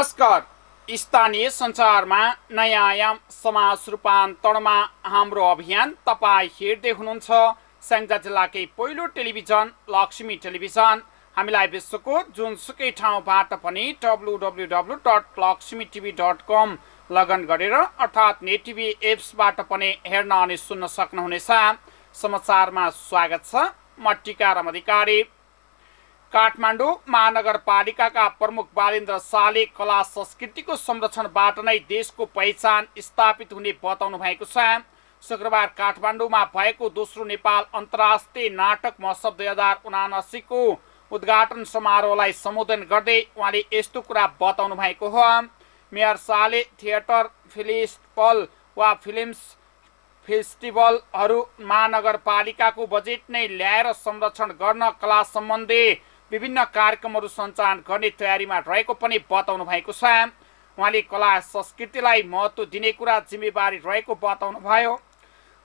नमस्कार। स्थानीय सञ्चारमा नयाँ आयाम समाज रूपान्तरणमा हाम्रो अभियान तपाईँ हेर्दै हुनुहुन्छ स्याङ्जा जिल्लाकै पहिलो टेलिभिजन लक्ष्मी टेलिभिजन। हामीलाई विश्वको जुनसुकै ठाउँबाट पनि www.laxmitv.com लगइन गरेर अर्थात् नेट टिभी एप्सबाट पनि हेर्न अनि सुन्न सक्नुहुनेछ। समाचारमा स्वागत छ। म टिकाराम अधिकारी। काठमाडौँ महानगरपालिकाका प्रमुख बालेन्द्र शाहले कला संस्कृतिको संरक्षणबाट नै देशको पहिचान स्थापित हुने बताउनु भएको छ। शुक्रबार काठमाडौँमा भएको दोस्रो नेपाल अन्तर्राष्ट्रिय नाटक महोत्सव 2079 को उद्घाटन समारोहलाई सम्बोधन गर्दै उहाँले यस्तो कुरा बताउनु भएको हो। मेयर शाहले थिएटर फेस्टिभल वा फिल्म्स फेस्टिभलहरू महानगरपालिकाको बजेट नै ल्याएर संरक्षण गर्न कला सम्बन्धी विभिन्न कार्यक्रमहरू सञ्चालन गर्ने तयारीमा रहेको पनि बताउनु भएको छ। उहाँले कला संस्कृतिलाई महत्त्व दिने कुरा जिम्मेवारी रहेको बताउनुभयो।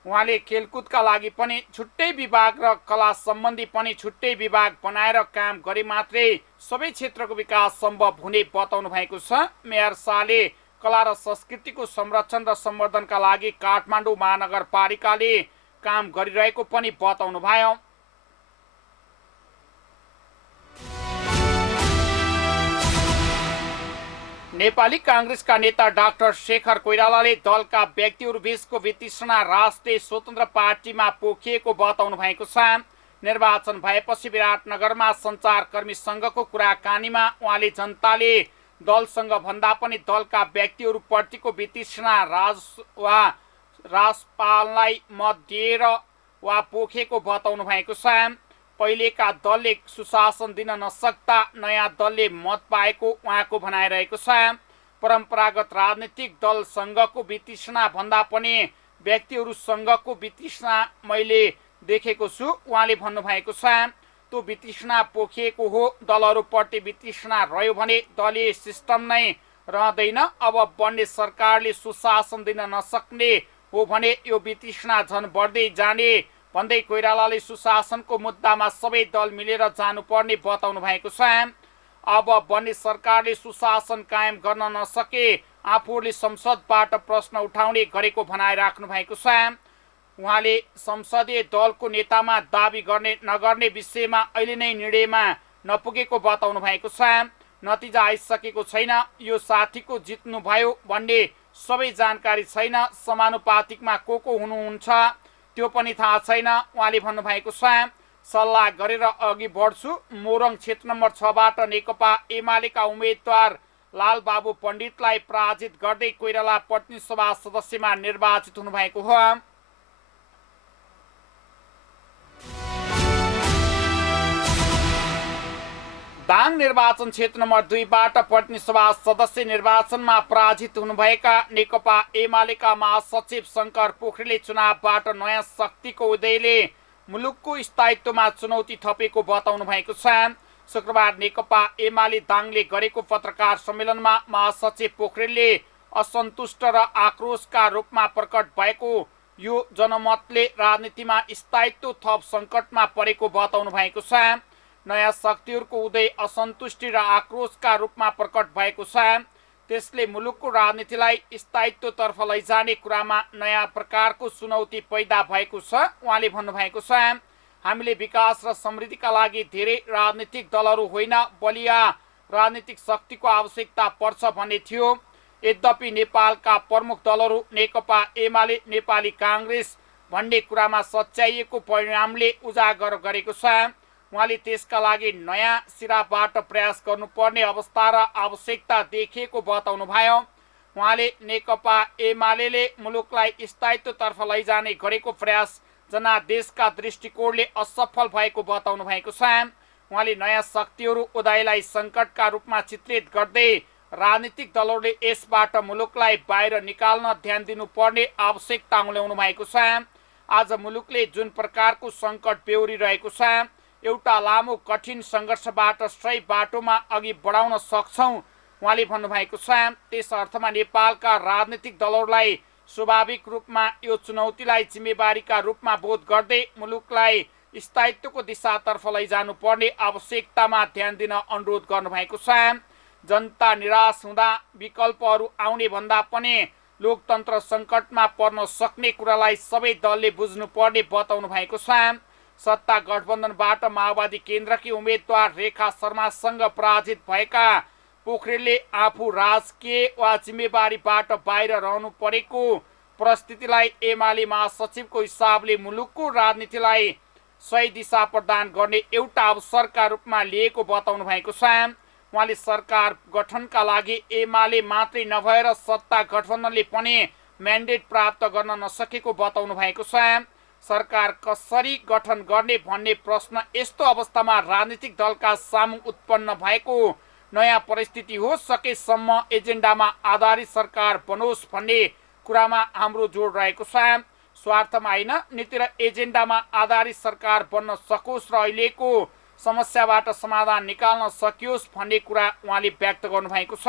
उहाँले खेलकुदका लागि पनि छुट्टै विभाग र कला सम्बन्धी पनि छुट्टै विभाग बनाएर काम गरे मात्रै सबै क्षेत्रको विकास सम्भव हुने बताउनु भएको छ। मेयर शाहले कला र संस्कृतिको संरक्षण र सम्वर्धनका लागि काठमाडौँ महानगरपालिकाले काम गरिरहेको पनि बताउनुभयो। नेपाली काङ्ग्रेसका नेता डाक्टर शेखर कोइरालाले दलका व्यक्तिहरूबीचको वितृष्णा राष्ट्रिय स्वतन्त्र पार्टीमा पोखिएको बताउनु भएको छ। निर्वाचन भएपछि विराटनगरमा सञ्चारकर्मी सङ्घको कुराकानीमा उहाँले जनताले दलसँग भन्दा पनि दलका व्यक्तिहरूप्रतिको वितृष्णा राजपाललाई मत दिएर वा पोखेको बताउनु भएको छ। पहिलेका दलले सुशासन दिन नसक्दा नयाँ दलले मत पाएको उहाँको भनाइरहेको छ। परम्परागत राजनीतिक दल सङ्घको वितृष्णा भन्दा पनि व्यक्तिहरूसँगको वितृष्णा मैले देखेको छु उहाँले भन्नुभएको छ। त्यो वितृष्णा पोखिएको हो। दलहरूप्रति वितृष्णा रह्यो भने दलीय सिस्टम नै रहँदैन। अब बन्ने सरकारले सुशासन दिन नसक्ने हो भने यो वितृष्णा झन् बढ्दै जाने भन्दै कोइरालाले सुशासनको मुद्दामा सबै दल मिलेर जानुपर्ने बताउनु भएको छ। अब बन्ने सरकारले सुशासन कायम गर्न नसके आफूहरूले संसदबाट प्रश्न उठाउने गरेको भनाइराख्नु भएको छ। उहाँले संसदीय दलको नेतामा दाबी गर्ने नगर्ने विषयमा अहिले नै निर्णयमा नपुगेको बताउनु भएको छ। नतिजा आइसकेको छैन। यो साथीको जित्नुभयो भन्ने सबै जानकारी छैन। समानुपातिकमा को हुनुहुन्छ त्यो पनि थाहा छैन उहाँले भन्नुभएको छ। सल्लाह गरेर अघि बढ्छु। मोरङ क्षेत्र नम्बर 6बाट नेकपा एमालेका उम्मेद्वार लालबाबु पण्डितलाई पराजित गर्दै कोइराला प्रतिनिधि सभा सदस्यमा निर्वाचित हुनुभएको हो। दाङ निर्वाचन क्षेत्र नम्बर 2बाट प्रतिनिधि सभा सदस्य निर्वाचनमा पराजित हुनुभएका नेकपा एमालेका महासचिव शङ्कर पोखरेलले चुनावबाट नयाँ शक्तिको उदयले मुलुकको स्थायित्वमा चुनौती थपेको बताउनु भएको छ। शुक्रबार नेकपा एमाले दाङले गरेको पत्रकार सम्मेलनमा महासचिव पोखरेलले असन्तुष्ट र आक्रोशका रूपमा प्रकट भएको यो जनमतले राजनीतिमा स्थायित्व थप सङ्कटमा परेको बताउनु भएको छ। नयाँ शक्तिहरूको उदय असन्तुष्टि र आक्रोशका रूपमा प्रकट भएको छ। त्यसले मुलुकको राजनीतिलाई स्थायित्वतर्फ लैजाने कुरामा नयाँ प्रकारको चुनौती पैदा भएको छ उहाँले भन्नुभएको छ। हामीले विकास र समृद्धिका लागि धेरै राजनीतिक दलहरू होइन बलिया राजनीतिक शक्तिको आवश्यकता पर्छ भन्ने थियो। यद्यपि नेपालका प्रमुख दलहरू नेकपा एमाले नेपाली काङ्ग्रेस भन्ने कुरामा सच्याइएको परिणामले उजागर गरेको छ। उहाँले त्यसका लागि नयाँ सिराबाट प्रयास गर्नुपर्ने अवस्था र आवश्यकता देखिएको बताउनुभयो। उहाँले नेकपा एमाले मुलुकलाई स्थायित्वतर्फ लैजाने गरेको प्रयास जनादेशका दृष्टिकोणले असफल भएको बताउनु भएको छ। उहाँले नयाँ शक्तिहरू उदयलाई सङ्कटका रूपमा चित्रित गर्दै राजनीतिक दलहरूले यसबाट मुलुकलाई बाहिर निकाल्न ध्यान दिनुपर्ने आवश्यकता उल्याउनु भएको छ। आज मुलुकले जुन प्रकारको सङ्कट बेहोरिरहेको छ एउटा लामो कठिन सङ्घर्षबाट सही बाटोमा अघि बढाउन सक्छौँ उहाँले भन्नुभएको छ। त्यस अर्थमा नेपालका राजनीतिक दलहरूलाई स्वाभाविक रूपमा यो चुनौतीलाई जिम्मेवारीका रूपमा बोध गर्दै मुलुकलाई स्थायित्वको दिशातर्फ लैजानुपर्ने आवश्यकतामा ध्यान दिन अनुरोध गर्नुभएको छ। जनता निराश हुँदा विकल्पहरू आउने भन्दा पनि लोकतन्त्र सङ्कटमा पर्न सक्ने कुरालाई सबै दलले बुझ्नुपर्ने बताउनु भएको छ। सत्ता गठबन्धनबाट माओवादी केन्द्रकी उम्मेद्वार रेखा शर्मासँग पराजित भएका पोखरेलले आफू राजकीय वा जिम्मेवारीबाट बाहिर रहनु परेको परिस्थितिलाई एमाले महासचिवको हिसाबले मुलुकको राजनीतिलाई सही दिशा प्रदान गर्ने एउटा अवसरका रूपमा लिएको बताउनु भएको छ। उहाँले सरकार गठनका लागि एमाले मात्रै नभएर सत्ता गठबन्धनले पनि म्यान्डेट प्राप्त गर्न नसकेको बताउनु भएको छ। सरकार कसरी गठन गर्ने भन्ने प्रश्न यस्तो अवस्थामा राजनीतिक दलका सामु उत्पन्न भएको नयाँ परिस्थिति हो। सकेसम्म एजेन्डामा आधारित सरकार बनोस् भन्ने कुरामा हाम्रो जोड रहेको छ। स्वार्थमा होइन, नीति र एजेन्डामा आधारित सरकार बन्न सकोस् र अहिलेको समस्याबाट समाधान निकाल्न सकियोस् भन्ने कुरा उहाँले व्यक्त गर्नुभएको छ।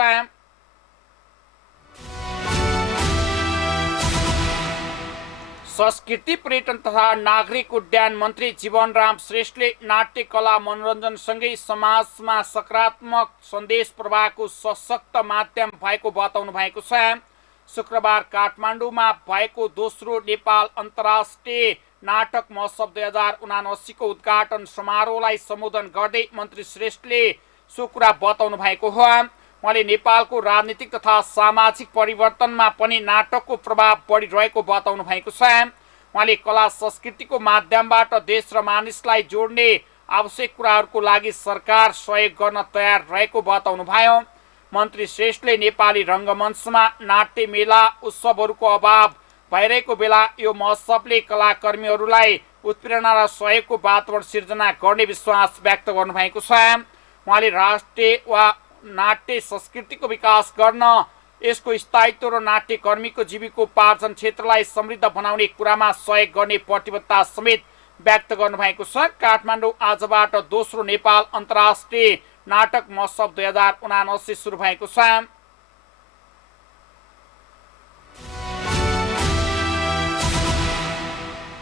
संस्कृति पर्यटन तथा नागरिक उड्डयन मन्त्री जीवनराम श्रेष्ठले नाट्य कला मनोरञ्जनसँगै समाजमा सकारात्मक सन्देश प्रवाहको सशक्त माध्यम भएको बताउनु भएको छ। शुक्रबार काठमाडौँमा भएको दोस्रो नेपाल अन्तर्राष्ट्रिय नाटक महोत्सव 2079 को उद्घाटन समारोहलाई सम्बोधन गर्दै मन्त्री श्रेष्ठले सो कुरा बताउनु भएको हो। उहाँले नेपालको राजनीतिक तथा सामाजिक परिवर्तनमा पनि नाटकको प्रभाव बढिरहेको बताउनु भएको छ। उहाँले कला संस्कृतिको माध्यमबाट देश र मानिसलाई जोड्ने आवश्यक कुराहरूको लागि सरकार सहयोग गर्न तयार रहेको बताउनु भयो। मन्त्री श्रेष्ठले नेपाली रङ्गमञ्चमा नाट्य मेला उत्सवहरूको अभाव भइरहेको बेला यो महोत्सवले कलाकर्मीहरूलाई उत्प्रेरणा र सहयोगको वातावरण सिर्जना गर्ने विश्वास व्यक्त गर्नुभएको छ। उहाँले राष्ट्रिय वा नाट्य संस्कृतिको विकास गर्न, यसको स्थायित्व र नाट्यकर्मीको जीविकोपार्जन क्षेत्रलाई समृद्ध बनाउने कुरामा सहयोग गर्ने प्रतिबद्धता समेत व्यक्त गर्नुभएको छ। काठमाडौँ आजबाट दोस्रो नेपाल अन्तर्राष्ट्रिय नाटक महोत्सव 2079 सुरु भएको छ।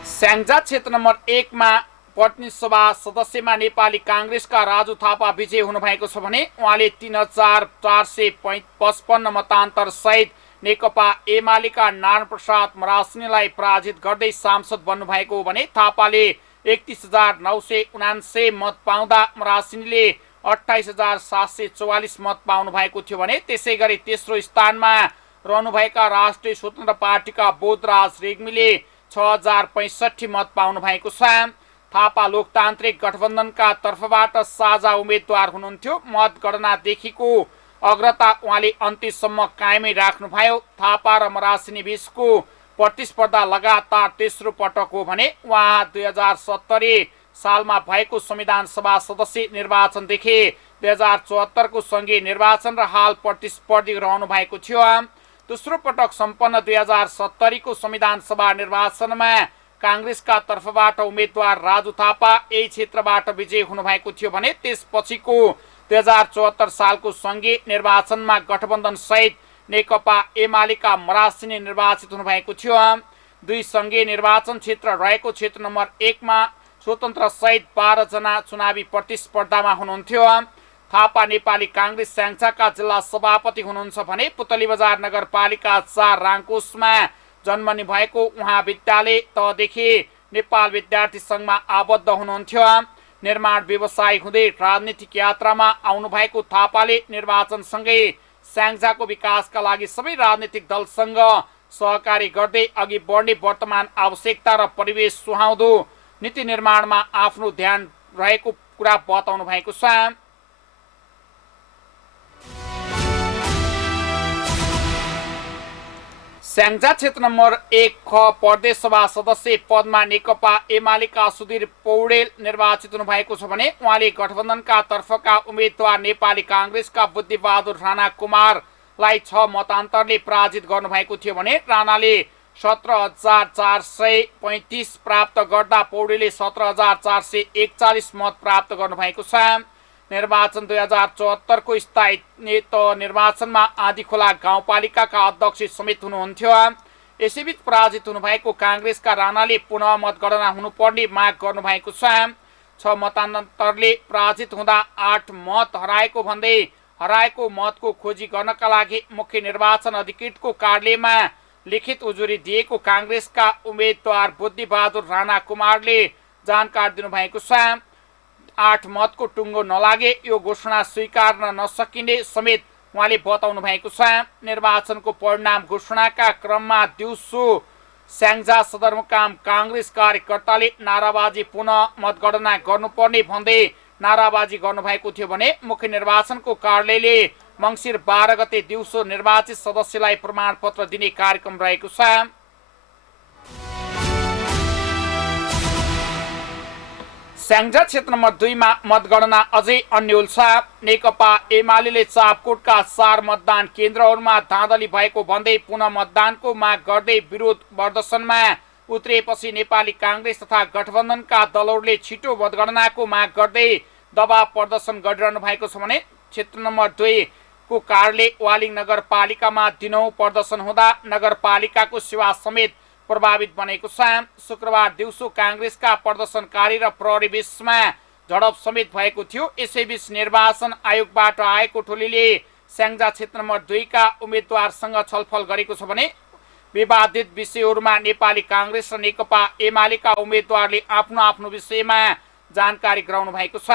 स्याङ्जा क्षेत्र नम्बर 1 मा पत्नी सभा सदस्यमा नेपाली काङ्ग्रेसका राजु थापा विजय हुनुभएको छ भने उहाँले 3455 मतान्तर सहित नेकपा एमालेका नारायण प्रसाद मरासिनीलाई पराजित गर्दै सांसद बन्नुभएको हो भने थापाले 31,979 मत पाउँदा मरासिनीले 28,744 मत पाउनु भएको थियो भने त्यसै गरी तेस्रो स्थानमा रहनुभएका राष्ट्रिय स्वतन्त्र पार्टीका बोधराज रेग्मीले 6,065 मत पाउनु भएको छ। थापा लोकतान्त्रिक गठबन्धनका तर्फबाट साझा उम्मेद्वार हुनुहुन्थ्यो। मतगणनादेखिको अग्रता उहाँले अन्त्यसम्म कायमै राख्नुभयो। थापा र मरासिनी बीचको प्रतिस्पर्धा लगातार तेस्रो पटक हो भने उहाँ 2070 सालमा भएको संविधान सभा सदस्य निर्वाचनदेखि 2074 को सङ्घीय निर्वाचन र हाल प्रतिस्पर्धी रहनु भएको थियो। दोस्रो पटक सम्पन्न 2070 को संविधान सभा निर्वाचनमा काङ्ग्रेसका तर्फबाट उम्मेद्वार राजु थापा यही क्षेत्रबाट विजयी हुनुभएको थियो भने त्यसपछिको 2074 सालको सङ्घीय निर्वाचनमा गठबन्धन सहित नेकपा एमालेका मरासिनी निर्वाचित हुनुभएको थियो। दुई सङ्घीय निर्वाचन क्षेत्र रहेको क्षेत्र नम्बर 1 मा स्वतन्त्र सहित 12 जना चुनावी प्रतिस्पर्धामा हुनुहुन्थ्यो। थापा नेपाली काङ्ग्रेस स्याङ्जाका जिल्ला सभापति हुनुहुन्छ भने पुतली बजार नगरपालिका 4 राङकोसमा जन्मने भएको उहाँ विद्यालय तहदेखि नेपाल विद्यार्थी सङ्घमा आबद्ध हुनुहुन्थ्यो। निर्माण व्यवसायी हुँदै राजनीतिक यात्रामा आउनुभएको थापाले निर्वाचनसँगै स्याङ्जाको विकासका लागि सबै राजनीतिक दलसँग सहकारी गर्दै अघि बढ्ने वर्तमान आवश्यकता र परिवेश सुहाउँदो नीति निर्माणमा आफ्नो ध्यान रहेको कुरा बताउनु भएको छ। स्याङ्जा क्षेत्र नम्बर 1 ख प्रदेश सभा सदस्य पदमा नेकपा एमालेका सुधीर पौडेल निर्वाचित हुनुभएको छ भने उहाँले गठबन्धनका तर्फका उम्मेद्वार नेपाली काङ्ग्रेसका बुद्धिबहादुर राणा कुमारलाई 6 मतान्तरले पराजित गर्नुभएको थियो भने राणाले 17,435 प्राप्त गर्दा पौडेलले 17,441 मत प्राप्त गर्नुभएको छ। निर्वाचन 2074 को स्थायी निर्वाचनमा आँधीखोला गाउँपालिकाका अध्यक्ष समेत हुनुहुन्थ्यो। यसैबीच पराजित हुनुभएको काङ्ग्रेसका राणाले पुनः मतगणना हुनुपर्ने माग गर्नुभएको छ। 6 मतान्तरले पराजित हुँदा 8 मत हराएको भन्दै हराएको मतको खोजी गर्नका लागि मुख्य निर्वाचन अधिकृतको कार्यालयमा लिखित उजुरी दिएको कांग्रेसका उम्मेद्वार बुद्धिबहादुर राणा कुमारले जानकारी दिनुभएको छ। 8 मतको टुङ्गो नलागे यो घोषणा स्वीकार्न नसकिने समेत उहाँले बताउनु भएको छ। निर्वाचनको परिणाम घोषणाका क्रममा दिउँसो स्याङ्जा सदरमुकाम कांग्रेस कार्यकर्ताले नाराबाजी पुनः मतगणना गर्नुपर्ने भन्दै नाराबाजी गर्नुभएको थियो भने मुख्य निर्वाचनको कार्यालयले मङ्सिर 12 गते दिउँसो निर्वाचित सदस्यलाई प्रमाणपत्र दिने कार्यक्रम रहेको छ। स्याङ्जा क्षेत्र नम्बर 2 मा मतगणना अझै अन्यल छ। नेकपा एमाले चापकोटका 4 मतदान केन्द्रहरूमा धाँधली भएको भन्दै पुनः मतदानको माग गर्दै विरोध प्रदर्शनमा उत्रिएपछि नेपाली कांग्रेस तथा गठबन्धनका दलहरूले छिटो मतगणनाको माग गर्दै दबाव प्रदर्शन गरिरहनु भएको छ भने क्षेत्र नम्बर 2 को कार्यालय वालिङ नगरपालिकामा दिनौं प्रदर्शन हुँदा नगरपालिकाको सेवा समेत प्रभावित बनेको छ। शुक्रबार दिउँसो कांग्रेसका प्रदर्शनकारी र प्रहरी बीचमा झडप समेत भएको थियो। यसैबीच निर्वाचन आयोगबाट आएको टोलीले स्याङ्जा क्षेत्र नम्बर 2 का उम्मेद्वारसँग छलफल गरेको छ भने विवादित विषयहरूमा नेपाली कांग्रेस र नेकपा एमालेका उम्मेद्वारले आफ्नो आफ्नो विषयमा जानकारी गराउनु भएको छ।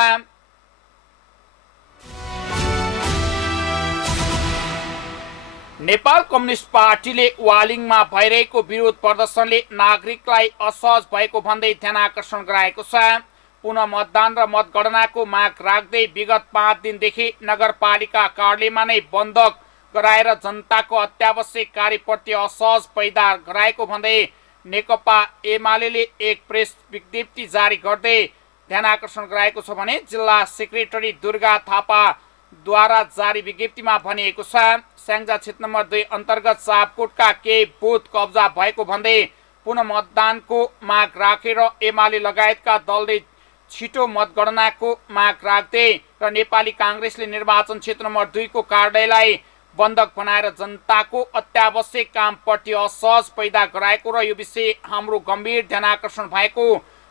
नेपाल कम्युनिस्ट पार्टीले वालिङमा भइरहेको विरोध प्रदर्शनले नागरिकलाई असहज भएको भन्दै ध्यानआकर्षण गराएको छ। पुनः मतदान र मतगणनाको माग राख्दै विगत 5 दिनदेखि नगरपालिका कार्यालयमा नै बन्धक गराएर जनताको अत्यावश्यक कार्यप्रति असहज पैदा गराएको भन्दै नेकपा एमाले एक प्रेस विज्ञप्ति जारी गर्दै ध्यानआकर्षण गराएको छ भने जिल्ला सेक्रेटरी दुर्गा थापाद्वारा जारी विज्ञप्तिमा भनिएको छ। स्याङ्जा क्षेत्र नम्बर 2 अन्तर्गत चापकोटका केही बुथ कब्जा भएको भन्दै पुनः मतदानको माग राखेर एमाले लगायतका दलले छिटो मतगणनाको माग राख्दै र नेपाली कांग्रेसले निर्वाचन क्षेत्र नम्बर 2 को कार्यालयलाई बन्धक बनाएर जनताको अत्यावश्यक कामप्रति असहज पैदा गराएको र यो विषय हाम्रो गम्भीर ध्यानआकर्षण भएको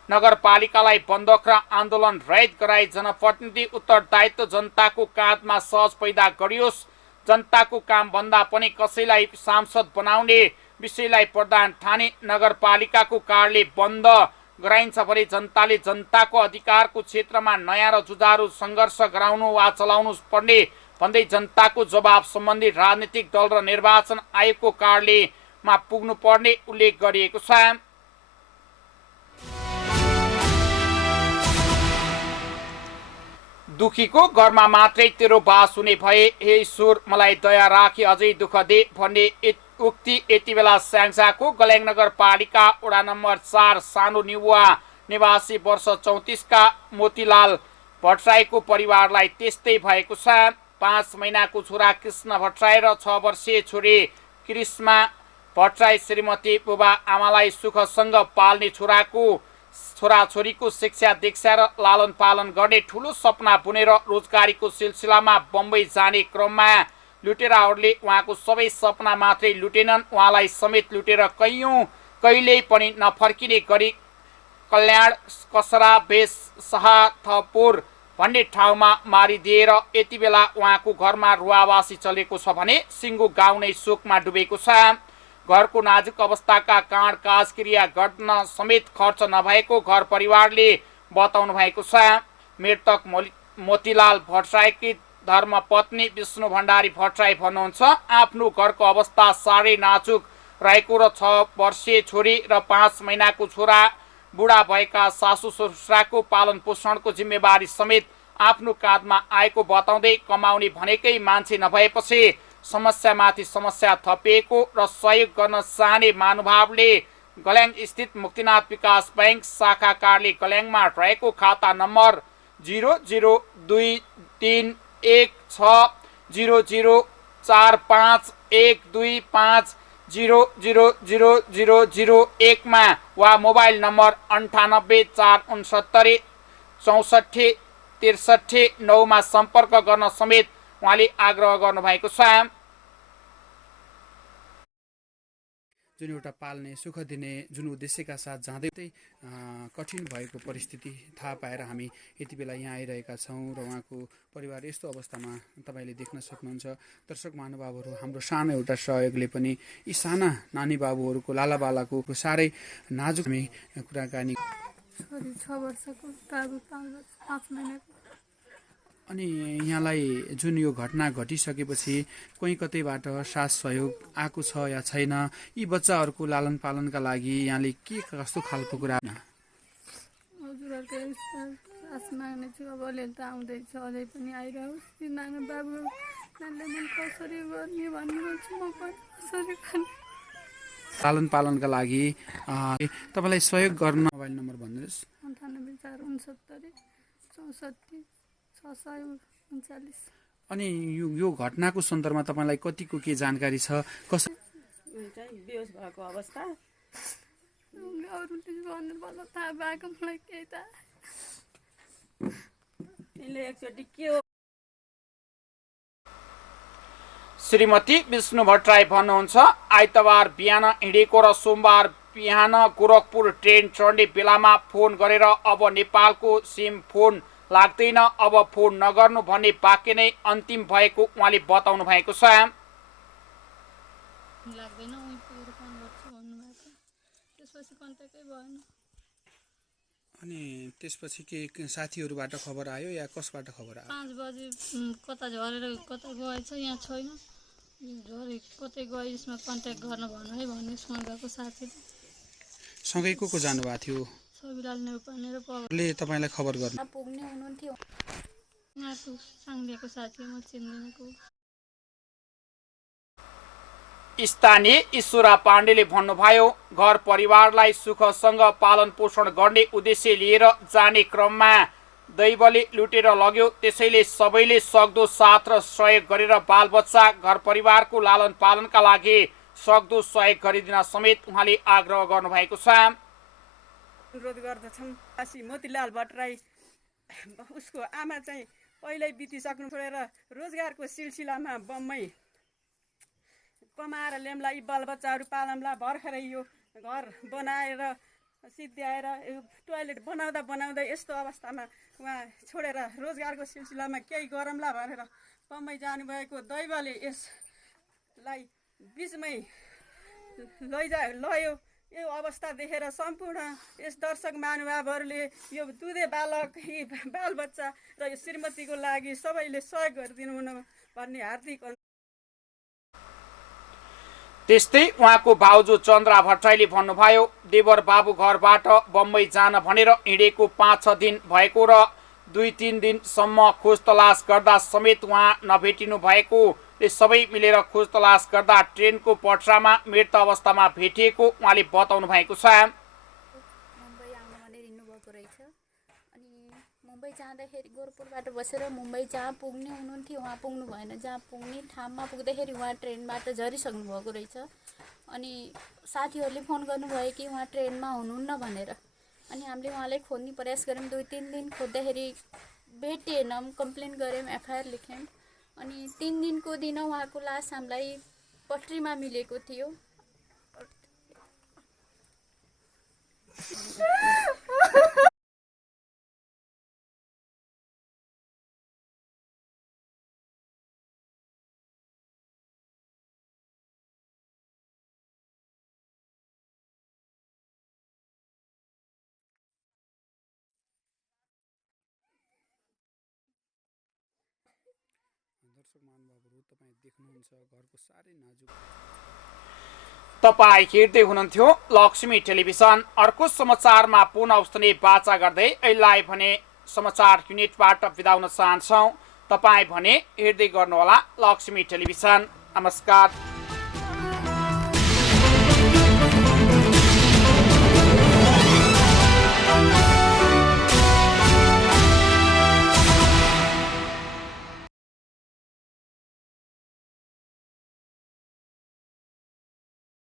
नगरपालिकालाई बन्धक र आन्दोलन रहित गराई जनप्रतिनिधि उत्तरदायित्व जनताको काँधमा सहज पैदा गरियोस्। जनताको काम भन्दा पनि कसैलाई सांसद बनाउने विषयलाई प्रधान ठाने नगरपालिकाको कार्यालय बन्द गराइन्छ भने जनताले जनताको अधिकारको क्षेत्रमा नयाँ र जुझारु सङ्घर्ष गराउनु वा चलाउनु पर्ने भन्दै जनताको जवाब सम्बन्धी राजनीतिक दल र निर्वाचन आयोगको कार्यालयमा पुग्नु पर्ने उल्लेख गरिएको छ। दुखीको घरमा मात्रै तेरो बास हुने भए, हे ईश्वर मलाई दया राखी अझै दुःख दे भन्ने उक्ति यति बेला स्याङ्जाको गल्याङ नगरपालिका वडा नम्बर 4 सानो निउवा निवासी वर्ष 34 का मोतीलाल भट्टराईको परिवारलाई त्यस्तै भएको छ। 5 महिनाको छोरा कृष्ण भट्टराई र 6 वर्षीय छोरी कृष्णा भट्टराई श्रीमती बुबा आमालाई सुखसँग पाल्ने छोराछोरीको शिक्षा दीक्षा र लालन पालन गर्ने ठुलो सपना बुनेर रोजगारीको सिलसिलामा बम्बई जाने क्रममा लुटेराहरूले उहाँको सबै सपना मात्रै लुटेनन्, उहाँलाई समेत लुटेर कहिल्यै पनि नफर्किने गरी कल्याण कसरा बेस शाहथपुर भन्ने ठाउँमा मारिदिएर यति बेला उहाँको घरमा रुवावासी चलेको छ भने सिङ्गो गाउँ नै शोकमा डुबेको छ। घरको नाजुक अवस्थाका कारण काजक्रिया गर्न समेत खर्च नभएको घर परिवारले बताउनु भएको छ। मृतक मोतीलाल भट्टराईकी धर्मपत्नी विष्णु भण्डारी भट्टराई भन्नुहुन्छ, आफ्नो घरको अवस्था साह्रै नाजुक रहेको र 6 वर्षीय छोरी र 5 महिनाको छोरा बुढा भएका सासू ससुराको पालन पोषणको जिम्मेवारी समेत आफ्नो काँधमा आएको बताउँदै कमाउने भनेकै मान्छे नभएपछि समस्यामाथि समस्या थपिएको र सहयोग गर्न चाहने महानुभावले गल्याङ स्थित मुक्तिनाथ विकास बैंक शाखा कार्यालय गल्याङमा रहेको खाता नम्बर 0023116045125000001 मा वा मोबाइल नम्बर 9846463439 मा सम्पर्क गर्न समेत उहाँले आग्रह गर्नुभएको छ। जुन एउटा पाल्ने सुख दिने जुन उद्देश्यका साथ जाँदै कठिन भएको परिस्थिति थाहा पाएर हामी यति बेला यहाँ आइरहेका छौँ र उहाँको परिवार यस्तो अवस्थामा तपाईँले देख्न सक्नुहुन्छ। दर्शक महानुभावहरू, हाम्रो सानो एउटा सहयोगले पनि यी साना नानी बाबुहरूको लालाबालाको साह्रै नाजुक हामी कुराकानी। 6 वर्षको बाबु 5 महिनाको। अनि यहाँलाई जुन यो घटना घटिसकेपछि कोही कतैबाट साथ सहयोग आएको छ या छैन, यी बच्चाहरूको लालन पालनका लागि यहाँले के कस्तो खालको कुरा? हजुरहरूको सास माग्ने छु, अब अलिअलि त आउँदैछ, अझै पनि आइरहोस्। यो नाना बाबु नानीले मन कसरी गर्ने भन्नु छु, म पनि कसरी गर्ने। लालन पालनका लागि तपाईँलाई सहयोग गर्न मोबाइल नम्बर भन्नुहोस्। 98 469 64 639। अनि यो घटनाको सन्दर्भमा तपाईँलाई कतिको के जानकारी छ? कसरी बेहोस भएको अवस्था अरूले भन्नु पर्दा थाहा भएको मलाई केही त यसले एकचोटि के हो। श्रीमती विष्णु भट्टराई भन्नुहुन्छ, आइतबार बिहान हिँडेको र सोमबार बिहान गोरखपुर ट्रेन चढ्ने बेलामा फोन गरेर अब नेपालको सिम फोन लाग्दैन, अब फोन नगर्नु भन्ने वाक्य नै अन्तिम भएको उहाँले बताउनु भएको छ। लाग्दैन, उही पुगेर फोन गर्छु भन्नुभएको, त्यसपछि कन्ट्याक्टै भएन। अनि त्यसपछि के साथीहरूबाट खबर आयो या कसबाट खबर आयो? 5 बजे कता झरेर कता गएछ, यहाँ छैन, झरे कतै गए, यसमा कन्ट्याक्ट गर्न भन्नु है भन्ने सँग गएको साथीले। सँगै को जानुभएको थियो? सबिलाल नेउपाने र ले तपाईँलाई खबर गर्नु पुग्ने हुनुहुन्थ्यो। उहाँको साङ्गेको साथी, म चिन्दिनँ। स्थानीय ईश्वरा पाण्डेले भन्नुभयो, घर परिवारलाई सुखसँग पालन पोषण गर्ने उद्देश्य लिएर जाने क्रममा दैवले लुटेर लग्यो, त्यसैले सबैले सक्दो साथ र सहयोग गरेर बालबच्चा घर परिवारको लालन पालनका लागि सक्दो सहयोग गरिदिन समेत उहाँले आग्रह गर्नुभएको छ। अनुरोध गर्दछौँ, आशी मोतीलाल भट्टराई उसको आमा चाहिँ पहिल्यै बितिसक्नु छोडेर रोजगारको सिलसिलामा बम्बई कमाएर ल्याम्ला, यी बालबच्चाहरू पालम्ला, भर्खरै यो घर बनाएर सिद्ध्याएर टोयलेट बनाउँदा बनाउँदै यस्तो अवस्थामा उहाँ छोडेर रोजगारको सिलसिलामा केही गरौँला भनेर बम्बई जानुभएको दैवले यसलाई बिचमै लयो। यो अवस्था देखेर सम्पूर्ण यस दर्शक महानुभावहरूले यो दुधे बालक, यी बालबच्चा र यो श्रीमतीको लागि सबैले सहयोग गरिदिनु हुन भन्ने हार्दिक। त्यस्तै उहाँको भाउजू चन्द्रा भट्टराईले भन्नुभयो, देवर बाबु घरबाट बम्बई जान भनेर हिँडेको 5-6 दिन भएको र 2-3 दिनसम्म खोज तलास गर्दा समेत उहाँ नभेटिनु भएकोले सबै मिलेर खोज तलास गर्दा ट्रेनको पटरामा मृत अवस्थामा भेटिएको उहाँले बताउनु भएको छ। मुम्बई आउनु भनेर हिँड्नुभएको रहेछ। अनि मुम्बई जाँदाखेरि गोरखपुरबाट बसेर मुम्बई जहाँ पुग्ने हुनुहुन्थ्यो उहाँ पुग्नु भएन। जहाँ पुग्ने ठाउँमा पुग्दाखेरि उहाँ ट्रेनबाट झरिसक्नु भएको रहेछ। अनि साथीहरूले फोन गर्नुभयो कि उहाँ ट्रेनमा हुनुहुन्न भनेर। अनि हामीले उहाँलाई खोज्ने प्रयास गऱ्यौँ। 2-3 दिन खोज्दाखेरि भेटिएन। कम्प्लेन गऱ्यौँ, एफआइआर लेख्यौँ। अनि 3 दिनको दिन उहाँको लास हामीलाई पटरीमा मिलेको थियो। दर्शक महानुभावहरू, तपाईँ देख्नुहुन्छ घरको साह्रै नाजुक। तपाईँ हेर्दै हुनुहुन्थ्यो लक्ष्मी टेलिभिजन। अर्को समाचारमा पुनः उस्तने बाचा गर्दै अहिले भने समाचार युनिटबाट बिदा हुन चाहन्छौँ। तपाईँ भने हेर्दै गर्नुहोला लक्ष्मी टेलिभिजन। नमस्कार।